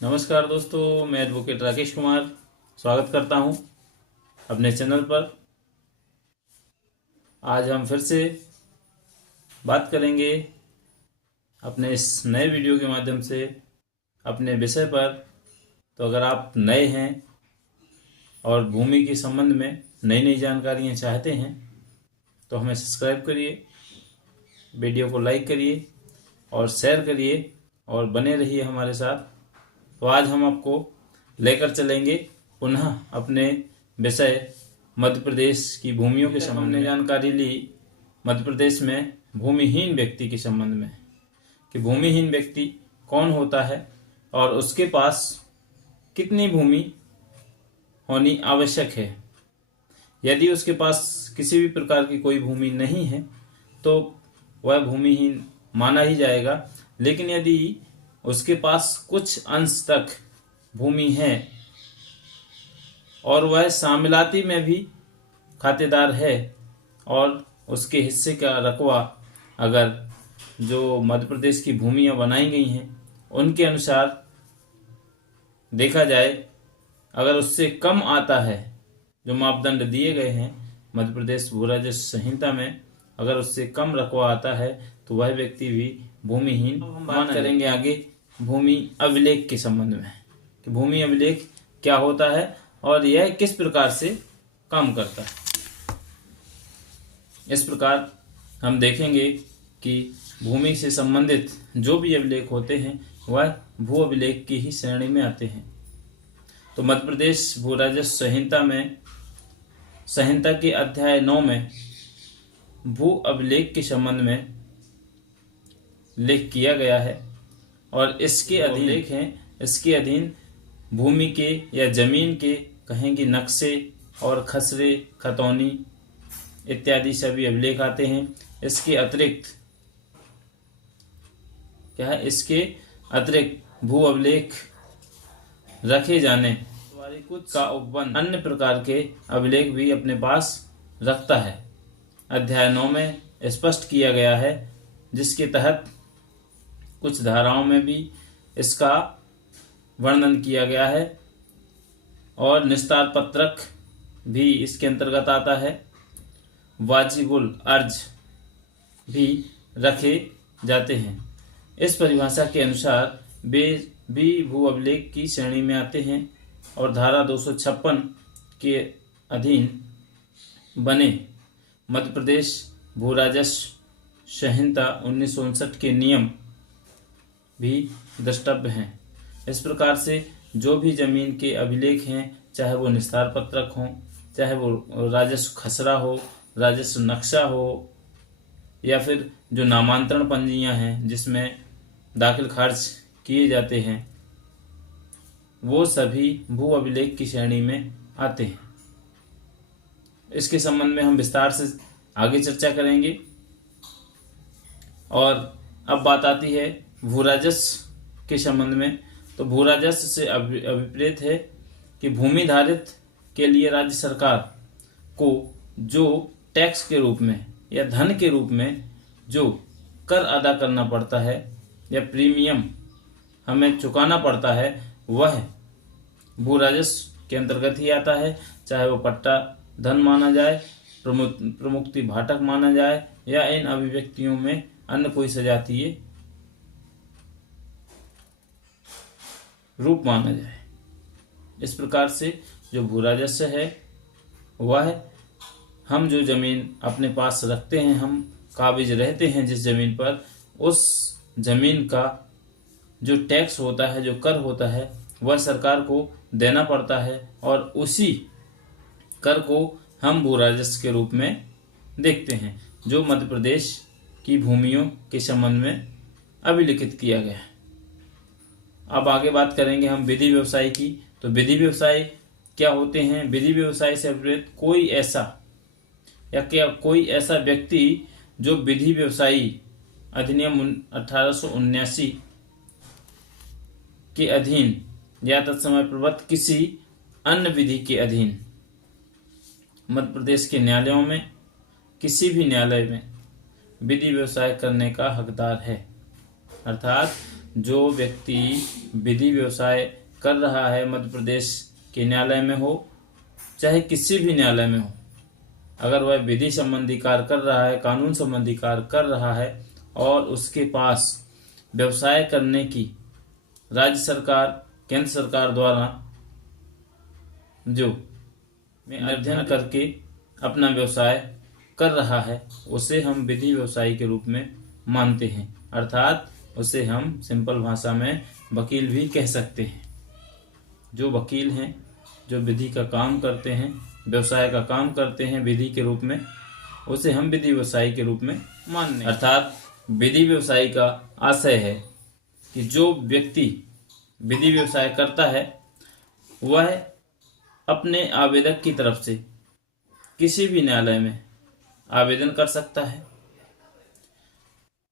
नमस्कार दोस्तों, मैं एडवोकेट राकेश कुमार स्वागत करता हूं अपने चैनल पर। आज हम फिर से बात करेंगे अपने इस नए वीडियो के माध्यम से अपने विषय पर। तो अगर आप नए हैं और भूमि के संबंध में नई नई जानकारियां चाहते हैं तो हमें सब्सक्राइब करिए, वीडियो को लाइक करिए और शेयर करिए और बने रहिए हमारे साथ। तो आज हम आपको लेकर चलेंगे पुनः अपने विषय मध्य प्रदेश की भूमियों के संबंध में। जानकारी ली मध्य प्रदेश में भूमिहीन व्यक्ति के संबंध में कि भूमिहीन व्यक्ति कौन होता है और उसके पास कितनी भूमि होनी आवश्यक है। यदि उसके पास किसी भी प्रकार की कोई भूमि नहीं है तो वह भूमिहीन माना ही जाएगा। लेकिन यदि उसके पास कुछ अंश तक भूमि है और वह शामिलाती में भी खातेदार है और उसके हिस्से का रकबा अगर जो मध्य प्रदेश की भूमियां बनाई गई हैं उनके अनुसार देखा जाए, अगर उससे कम आता है, जो मापदंड दिए गए हैं मध्य प्रदेश भू राजस्व संहिता में, अगर उससे कम रकबा आता है तो वह व्यक्ति भी भूमिहीन। हम बात करेंगे आगे भूमि अभिलेख के संबंध में कि भूमि अभिलेख क्या होता है और यह किस प्रकार से काम करता है। इस प्रकार हम देखेंगे कि भूमि से संबंधित जो भी अभिलेख होते हैं वह भू अभिलेख की ही श्रेणी में आते हैं। तो मध्य प्रदेश भू राजस्व संहिता में संहिता के अध्याय 9 में भू अभिलेख के संबंध में उल्लेख किया गया है और इसके अधीन हैं, इसके अधीन भूमि के या जमीन के कहेंगे नक्शे और खसरे, खतौनी इत्यादि सभी अभिलेख आते हैं। इसके अतिरिक्त क्या है, इसके अतिरिक्त भू अभिलेख रखे जाने वाली कुछ का उपबंध अन्य प्रकार के अभिलेख भी अपने पास रखता है। अध्याय 9 में स्पष्ट किया गया है, जिसके तहत कुछ धाराओं में भी इसका वर्णन किया गया है और निस्तार पत्रक भी इसके अंतर्गत आता है। वाजिबुल अर्ज भी रखे जाते हैं। इस परिभाषा के अनुसार वे भी भू अभिलेख की श्रेणी में आते हैं और धारा 256 के अधीन बने मध्य प्रदेश भू राजस्व संहिता 1959 के नियम भी द्रष्टव्य हैं। इस प्रकार से जो भी जमीन के अभिलेख हैं, चाहे वो निस्तार पत्रक हो, चाहे वो राजस्व खसरा हो, राजस्व नक्शा हो, या फिर जो नामांतरण पंजियां हैं जिसमें दाखिल खारिज किए जाते हैं, वो सभी भू अभिलेख की श्रेणी में आते हैं। इसके संबंध में हम विस्तार से आगे चर्चा करेंगे। और अब बात आती है भू राजस्व के संबंध में। तो भू राजस्व से अभिप्रेत है कि भूमि धारित के लिए राज्य सरकार को जो टैक्स के रूप में या धन के रूप में जो कर अदा करना पड़ता है या प्रीमियम हमें चुकाना पड़ता है, वह भू राजस्व के अंतर्गत ही आता है। चाहे वो पट्टा धन माना जाए, प्रमुक्ति भाटक माना जाए या इन अभिव्यक्तियों में अन्य कोई सजातीय रूप माना जाए। इस प्रकार से जो भू राजस्व है वह हम जो जमीन अपने पास रखते हैं, हम काबिज रहते हैं जिस जमीन पर, उस जमीन का जो टैक्स होता है, जो कर होता है, वह सरकार को देना पड़ता है और उसी कर को हम भू राजस्व के रूप में देखते हैं, जो मध्य प्रदेश की भूमियों के संबंध में अभिलिखित किया गया है। अब आगे बात करेंगे हम विधि व्यवसाय की। तो विधि व्यवसाय क्या होते हैं? विधि व्यवसाय से अभिप्रेत कोई ऐसा व्यक्ति जो विधि व्यवसायी अधिनियम 1879 के अधीन या तत्समय प्रवृत्त किसी अन्य विधि के अधीन मध्य प्रदेश के न्यायालयों में, किसी भी न्यायालय में विधि व्यवसाय करने का हकदार है। अर्थात जो व्यक्ति विधि व्यवसाय कर रहा है, मध्य प्रदेश के न्यायालय में हो चाहे किसी भी न्यायालय में हो, अगर वह विधि संबंधी कार्य कर रहा है, कानून संबंधी कार्य कर रहा है और उसके पास व्यवसाय करने की राज्य सरकार, केंद्र सरकार द्वारा जो अध्ययन करके अपना व्यवसाय कर रहा है, उसे हम विधि व्यवसायी के रूप में मानते हैं। अर्थात उसे हम सिंपल भाषा में वकील भी कह सकते हैं। जो वकील हैं, जो विधि का काम करते हैं, व्यवसाय का काम करते हैं विधि के रूप में, उसे हम विधि व्यवसायी के रूप में मानते हैं। अर्थात विधि व्यवसायी का आशय है कि जो व्यक्ति विधि व्यवसाय करता है वह अपने आवेदक की तरफ से किसी भी न्यायालय में आवेदन कर सकता है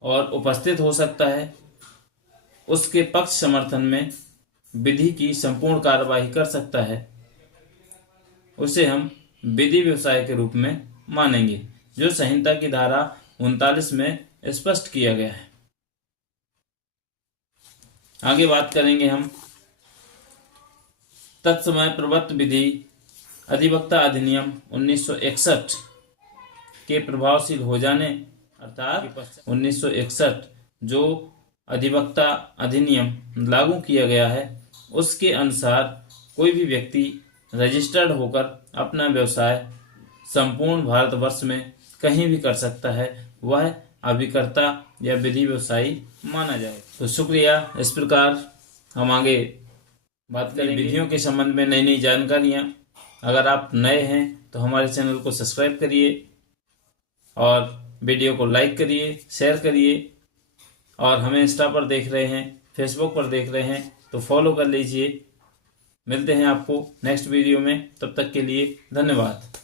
और उपस्थित हो सकता है, उसके पक्ष समर्थन में विधि की संपूर्ण कार्यवाही कर सकता है। उसे हम विधि व्यवसाय के रूप में मानेंगे, जो संहिता की धारा 39 में स्पष्ट किया गया है। आगे बात करेंगे हम तत्समय प्रवृत्त विधि अधिवक्ता अधिनियम 1961 के प्रभावशील हो जाने, अर्थात 1961 जो अधिवक्ता अधिनियम लागू किया गया है, उसके अनुसार कोई भी व्यक्ति रजिस्टर्ड होकर अपना व्यवसाय संपूर्ण भारतवर्ष में कहीं भी कर सकता है, वह अभिकर्ता या विधि व्यवसायी माना जाए। तो शुक्रिया। इस प्रकार हम आगे बात करेंगे विधियों के संबंध में नई नई जानकारियाँ। अगर आप नए हैं तो हमारे चैनल को सब्सक्राइब करिए और वीडियो को लाइक करिए, शेयर करिए, और हमें इंस्टा पर देख रहे हैं, फेसबुक पर देख रहे हैं तो फॉलो कर लीजिए। मिलते हैं आपको नेक्स्ट वीडियो में, तब तक के लिए धन्यवाद।